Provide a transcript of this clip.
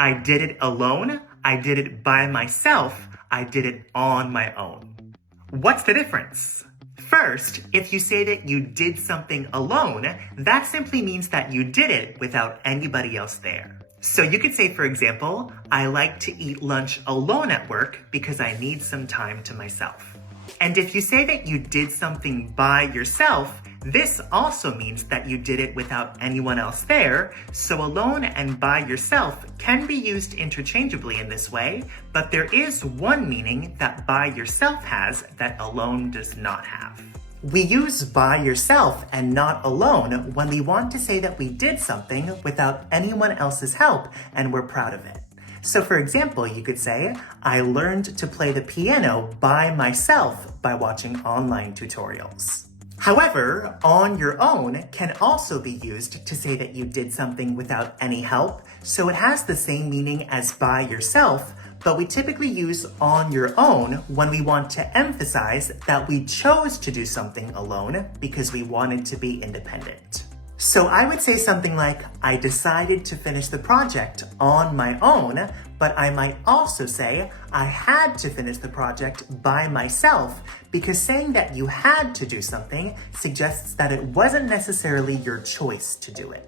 I did it alone. I did it by myself. I did it on my own. What's the difference? First, if you say that you did something alone, that simply means that you did it without anybody else there. So you could say, for example, I like to eat lunch alone at work because I need some time to myself. And if you say that you did something by yourself, this also means that you did it without anyone else there, so alone and by yourself can be used interchangeably in this way, but there is one meaning that by yourself has that alone does not have. We use by yourself and not alone when we want to say that we did something without anyone else's help and we're proud of it. So for example, you could say, I learned to play the piano by myself by watching online tutorials. However, on your own can also be used to say that you did something without any help, so it has the same meaning as by yourself, but we typically use on your own when we want to emphasize that we chose to do something alone because we wanted to be independent. So I would say something like, I decided to finish the project on my own, but I might also say, I had to finish the project by myself, because saying that you had to do something suggests that it wasn't necessarily your choice to do it.